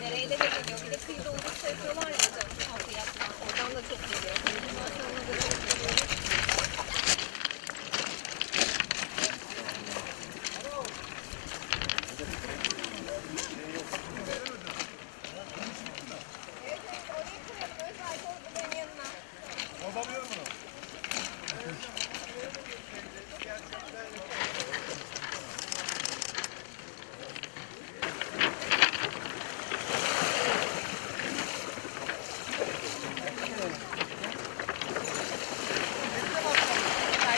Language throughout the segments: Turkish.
Dereyle de geliyor. Bir de kıyıda olursa yapıyorlar ya hocam. Altı yapma. Oradan da çok geliyor. Koordinasyonuna göre çok geliyor.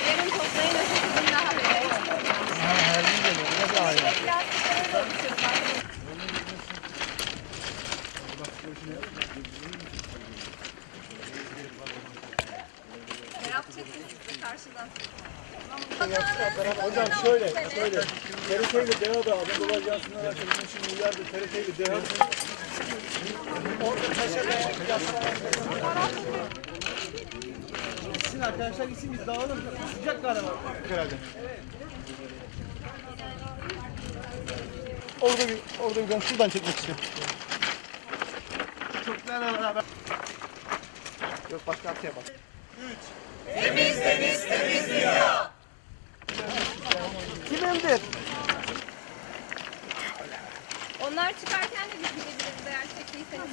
Yarın toplayın öteki daha böyle. Plastikleri de oluşuyor. Serap çekin size karşıdan. Hocam şöyle, şöyle. TRT ile DEHA da adı dolayısıyla arkadaşlar için milyardır TRT ile DEHA. Orada taşa Gitsin arkadaşlar gitsin biz dağılalım. Sıcak galiba. Herhalde. Orada bir, orada bir ben şuradan çekmek istiyorum. Çocuklarla beraber. Yok başka arkaya bak. Kimindir? Onlar çıkarken de biz gidebiliriz eğer çektiyseniz.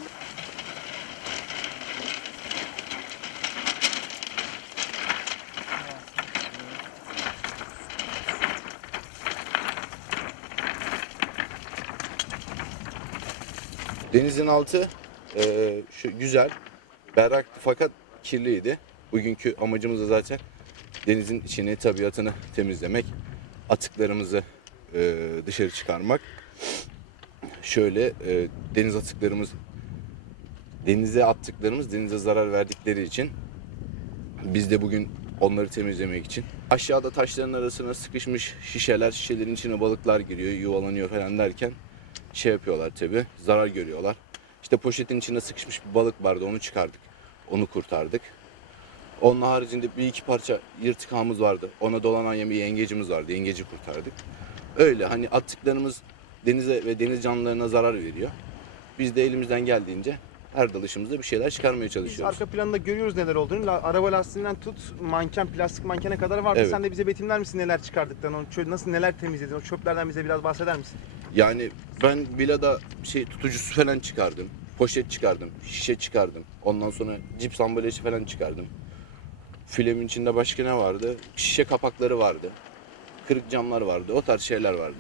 Denizin altı eee, şu güzel, berrak fakat kirliydi. Bugünkü amacımız da zaten denizin içini, tabiatını temizlemek, atıklarımızı eee, dışarı çıkarmak. Şöyle eee, deniz atıklarımız, denize attıklarımız denize zarar verdikleri için biz de bugün onları temizlemek için aşağıda taşların arasına sıkışmış şişeler, şişelerin içine balıklar giriyor, yuvalanıyor falan derken şey yapıyorlar tabi zarar görüyorlar. İşte poşetin içine sıkışmış bir balık vardı onu çıkardık. Onu kurtardık. Onun haricinde bir iki parça yırtık ağımız vardı. Ona dolanan yemi yengecimiz vardı. Yengeci kurtardık. Öyle hani attıklarımız denize ve deniz canlılarına zarar veriyor. Biz de elimizden geldiğince her dalışımızda bir şeyler çıkarmaya Biz çalışıyoruz. arka planda görüyoruz neler olduğunu. La- araba lastiğinden tut manken, plastik mankene kadar vardı. Evet. Sen de bize betimler misin neler çıkardıklarını, onu çö- nasıl neler temizledin, o çöplerden bize biraz bahseder misin? Yani ben vilada şey tutucusu falan çıkardım. Poşet çıkardım, şişe çıkardım. Ondan sonra cips ambalajı falan çıkardım. Filemin içinde başka ne vardı? Şişe kapakları vardı. Kırık camlar vardı. O tarz şeyler vardı.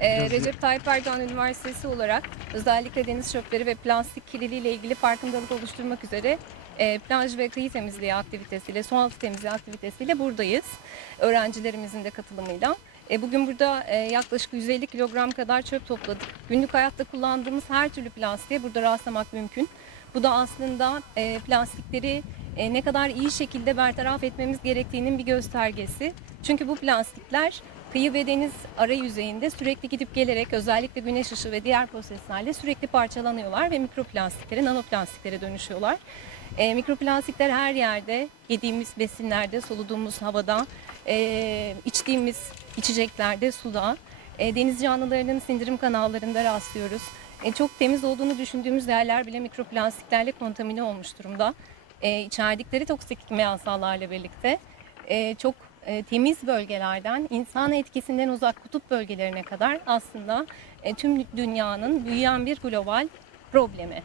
Ee, Recep Tayyip Erdoğan Üniversitesi olarak özellikle deniz çöpleri ve plastik kirliliği ile ilgili farkındalık oluşturmak üzere e, plaj ve kıyı temizliği aktivitesiyle, su altı temizliği aktivitesiyle buradayız. Öğrencilerimizin de katılımıyla. E, bugün burada e, yaklaşık 150 kilogram kadar çöp topladık. Günlük hayatta kullandığımız her türlü plastiği burada rastlamak mümkün. Bu da aslında e, plastikleri e, ne kadar iyi şekilde bertaraf etmemiz gerektiğinin bir göstergesi. Çünkü bu plastikler kıyı ve deniz ara yüzeyinde sürekli gidip gelerek özellikle güneş ışığı ve diğer proseslerle sürekli parçalanıyorlar ve mikroplastiklere, nanoplastiklere dönüşüyorlar. E, mikroplastikler her yerde, yediğimiz besinlerde, soluduğumuz havada, e, içtiğimiz içeceklerde, suda, e, deniz canlılarının sindirim kanallarında rastlıyoruz. E, çok temiz olduğunu düşündüğümüz yerler bile mikroplastiklerle kontamine olmuş durumda. E, içerdikleri toksik kimyasallarla birlikte e, çok e, temiz bölgelerden insan etkisinden uzak kutup bölgelerine kadar aslında e, tüm dünyanın büyüyen bir global problemi.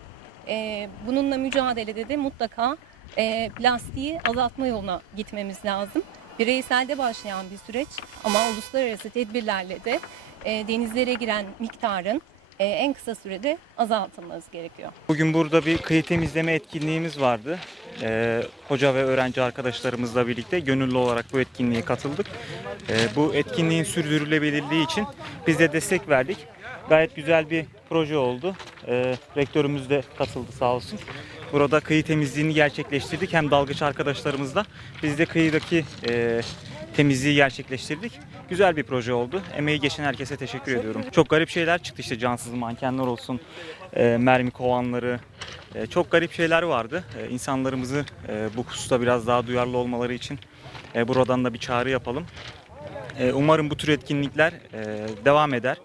E, bununla mücadelede de mutlaka e, plastiği azaltma yoluna gitmemiz lazım. Bireyselde başlayan bir süreç ama uluslararası tedbirlerle de e, denizlere giren miktarın e, en kısa sürede azaltılması gerekiyor. Bugün burada bir kıyı temizleme etkinliğimiz vardı. Ee, hoca ve öğrenci arkadaşlarımızla birlikte gönüllü olarak bu etkinliğe katıldık. Ee, bu etkinliğin sürdürülebilirliği için biz de destek verdik. Gayet güzel bir proje oldu. Ee, rektörümüz de katıldı sağ olsun. Burada kıyı temizliğini gerçekleştirdik. Hem dalgıç arkadaşlarımızla biz de kıyıdaki e, temizliği gerçekleştirdik. Güzel bir proje oldu. Emeği geçen herkese teşekkür ediyorum. Çok garip şeyler çıktı işte cansız mankenler olsun, e, mermi kovanları. e, çok garip şeyler vardı. E, insanlarımızı e, bu hususta biraz daha duyarlı olmaları için e, buradan da bir çağrı yapalım. Umarım bu tür etkinlikler devam eder.